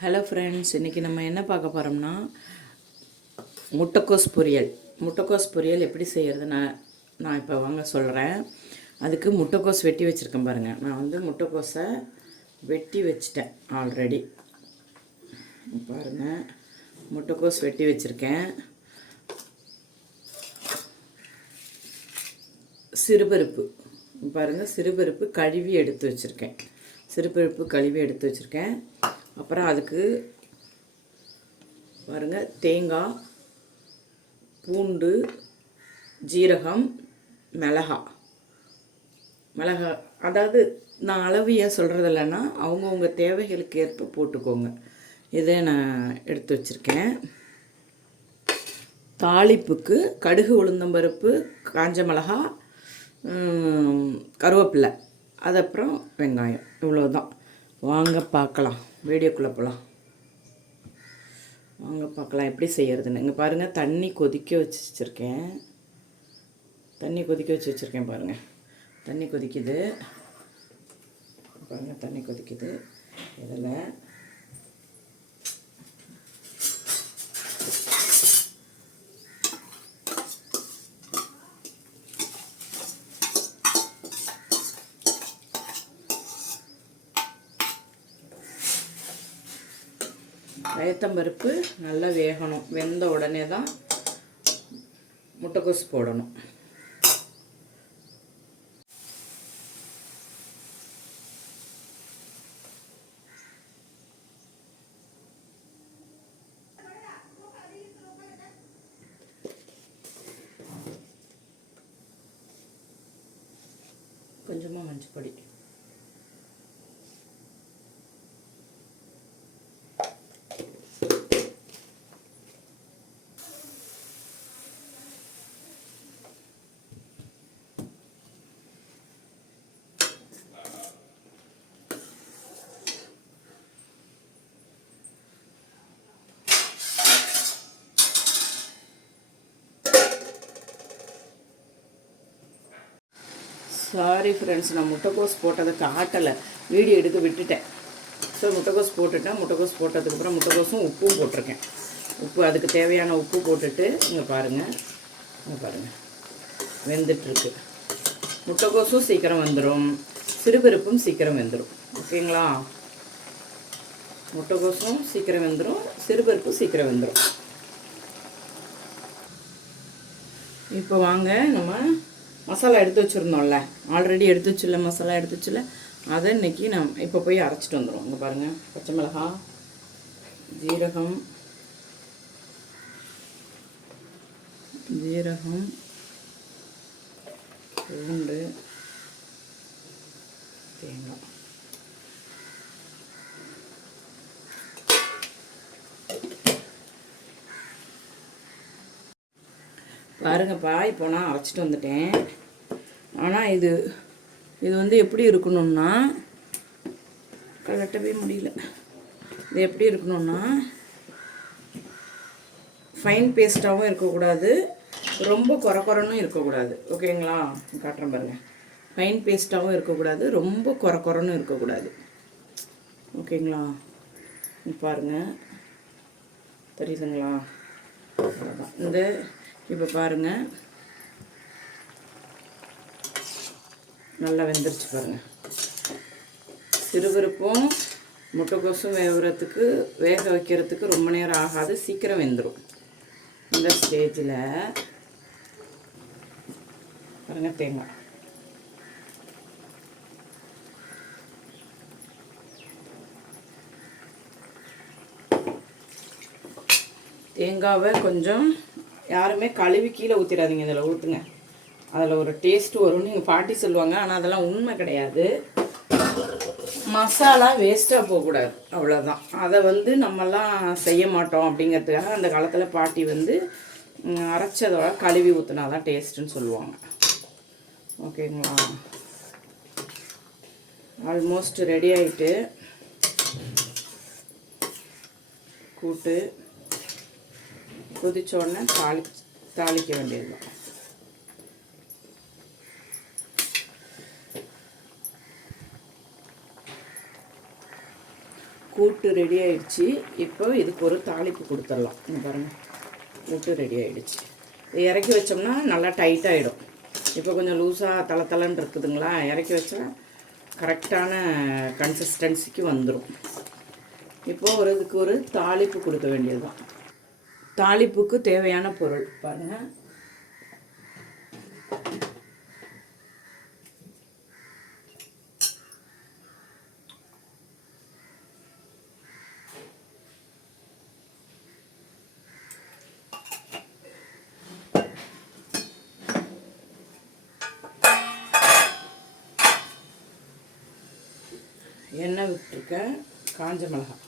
Hello friends, இன்றைக்கி நம்ம என்ன பார்க்க போகிறோம்னா முட்டைக்கோஸ் பொரியல். முட்டைக்கோஸ் பொரியல் எப்படி செய்கிறது நான் இப்போ வாங்க சொல்கிறேன். அதுக்கு முட்டைக்கோஸ் வெட்டி வச்சுருக்கேன் பாருங்கள். நான் வந்து முட்டைக்கோஸை வெட்டி வச்சிட்டேன் ஆல்ரெடி. பாருங்கள், முட்டைக்கோஸ் வெட்டி வச்சுருக்கேன். சிறுபருப்பு பாருங்கள், சிறுபருப்பு கழுவி எடுத்து வச்சுருக்கேன். அப்புறம் அதுக்கு பாருங்கள், தேங்காய், பூண்டு, ஜீரகம், மிளகா. அதாவது நான் அளவு ஏன் சொல்கிறது இல்லைன்னா அவங்கவுங்க தேவைகளுக்கு ஏற்ப போட்டுக்கோங்க. இதை நான் எடுத்து வச்சுருக்கேன். தாளிப்புக்கு கடுகு, உளுந்தம்பருப்பு, காஞ்ச மிளகா, கருவேப்பிலை, அது அப்புறம் வெங்காயம். இவ்வளோதான். வாங்க பார்க்கலாம், வீடியோக்குள்ளே போகலாம். வாங்க பார்க்கலாம் எப்படி செய்கிறதுன்னு. இங்கே பாருங்கள், தண்ணி கொதிக்க வச்சுருக்கேன். பாருங்கள், தண்ணி கொதிக்குது. இதில் பயத்தம்பருப்பு நல்லா வேகணும். வெந்த உடனே தான் முட்டைக்கோஸ் போடணும். கொஞ்சமாக மஞ்சள் பொடி, சாரி ஃப்ரெண்ட்ஸ், நான் முட்டைக்கோஸ் போட்டதை காட்டலை, வீடியோ எடுக்க விட்டுட்டேன். ஸோ முட்டைக்கோஸ் போட்டதுக்கப்புறம் முட்டைக்கோஸும் உப்பும் போட்டிருக்கேன். அதுக்கு தேவையான உப்பு போட்டுட்டு இங்கே பாருங்கள், வெந்துட்டுருக்கு. முட்டைக்கோஸும் சீக்கிரம் வெந்துடும், சிறுபருப்பும் சீக்கிரம் வெந்துடும். ஓகேங்களா? முட்டைக்கோஸும் சீக்கிரம் வெந்துடும், சிறுபருப்பும் சீக்கிரம் வெந்துடும். இப்போ வாங்க, நம்ம மசாலா எடுத்து வச்சுருந்தோம்ல, ஆல்ரெடி மசாலா எடுத்து வச்சுல, அதை இன்றைக்கி நம்ம இப்போ போய் அரைச்சிட்டு வந்துடும். இங்கே பாருங்கள், பச்சை மிளகாய், ஜீரகம், பூண்டு, தேங்காய். பாருங்கப்பா, இப்போ நான் அரைச்சிட்டு வந்துட்டேன். ஆனால் இது வந்து எப்படி இருக்கணும்னா, கலட்டவே முடியல. இது எப்படி இருக்கணும்னா, ஃபைன் பேஸ்ட்டாகவும் இருக்கக்கூடாது, ரொம்ப குறன்னு இருக்கக்கூடாது. ஓகேங்களா? காட்டுறேன் பாருங்கள். ஃபைன் பேஸ்ட்டாகவும் இருக்கக்கூடாது, ரொம்ப குறன்னு இருக்கக்கூடாது. ஓகேங்களா? பாருங்கள், தெரியுதுங்களா? இந்த இப்போ பாருங்கள், நல்லா வெந்துருச்சு பாருங்கள். சிறுபருப்பும் முட்டைக்கோஸும் வேக வைக்கிறதுக்கு ரொம்ப நேரம் ஆகாது, சீக்கிரம் வெந்துடும். இந்த ஸ்டேஜில் பாருங்கள், தேங்காவை கொஞ்சம் யாருமே கழுவி கீழே ஊற்றிடாதீங்க, இதில் ஊற்றுங்க. அதில் ஒரு டேஸ்ட்டு வரும்னு எங்கள் பாட்டி சொல்லுவாங்க. ஆனால் அதெல்லாம் உண்மை கிடையாது. மசாலா வேஸ்ட்டாக போகக்கூடாது, அவ்வளோதான். அதை வந்து நம்மலாம் செய்ய மாட்டோம் அப்படிங்கிறதுக்காக அந்த காலத்தில் பாட்டி வந்து அரைச்சதோட கழுவி ஊற்றினா தான் டேஸ்ட்டுன்னு சொல்லுவாங்க. ஓகேங்களா? ஆல்மோஸ்ட் ரெடி ஆகிட்டு கூட்டு கொதிச்சோடனே தாளிக்க வேண்டியது தான். கூட்டு ரெடி ஆயிடுச்சு. இப்போ இதுக்கு ஒரு தாளிப்பு கொடுத்துடலாம். இங்கே பாருங்கள், கூட்டு ரெடி ஆகிடுச்சு. இது இறக்கி வச்சோம்னா நல்லா டைட்டாகிடும். இப்போ கொஞ்சம் லூஸாக தளன்னு இருக்குதுங்களா, இறக்கி வச்சா கரெக்டான கன்சிஸ்டன்சிக்கு வந்துடும். இப்போது இதுக்கு ஒரு தாளிப்பு கொடுக்க வேண்டியது தான். தாளிப்புக்கு தேவையான பொருள் பாருங்கள். எண்ணெய் விட்டுருக்கேன், காஞ்ச மிளகாய்,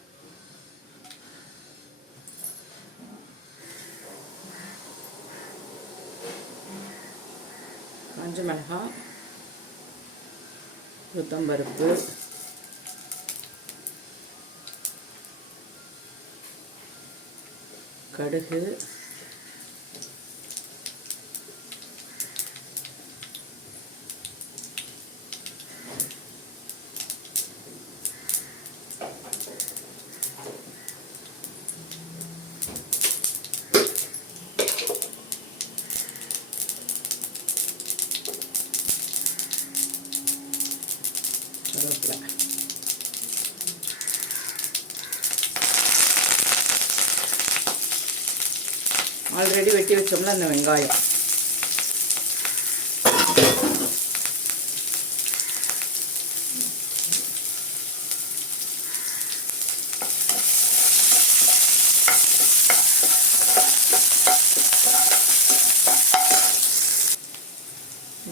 உளுத்தம்பருப்பு, கடுகு, கருவேப்பிலை. ஆல்ரெடி வெட்டி வச்சோம்ல அந்த வெங்காயம்.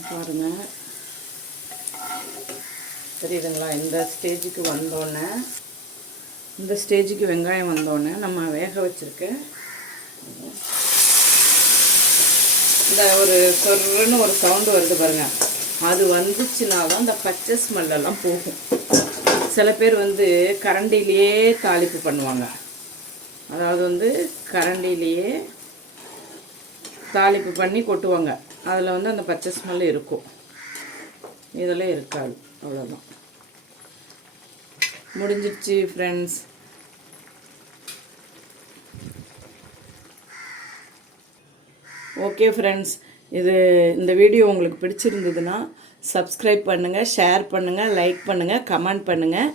பாருங்க, தெரியுதுங்களா? இந்த ஸ்டேஜுக்கு வந்தோடனே, இந்த ஸ்டேஜுக்கு வெங்காயம் வந்தோடனே நம்ம வேக வச்சுருக்க இந்த ஒரு சொருன்னு ஒரு சவுண்டு வருது பாருங்கள், அது வந்துச்சுன்னா தான் இந்த பச்சை ஸ்மெல்லாம் போகும். சில பேர் வந்து கரண்டிலேயே தாளிப்பு பண்ணுவாங்க. அதாவது கரண்டிலேயே தாளிப்பு பண்ணி கொட்டுவாங்க. அதில் அந்த பச்சை ஸ்மெல் இருக்கும், இதெல்லாம் இருக்காது. அவ்வளோதான், முடிஞ்சிடுச்சு ஃப்ரெண்ட்ஸ். ஓகே ஃப்ரெண்ட்ஸ், இந்த வீடியோ உங்களுக்கு பிடிச்சிருந்ததுன்னா சப்ஸ்கிரைப் பண்ணுங்கள், ஷேர் பண்ணுங்கள், லைக் பண்ணுங்கள், கமெண்ட் பண்ணுங்கள்.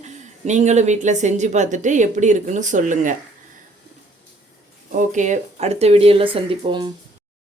நீங்களும் வீட்டில் செஞ்சு பார்த்துட்டு எப்படி இருக்குன்னு சொல்லுங்கள். ஓகே, அடுத்த வீடியோவில் சந்திப்போம்.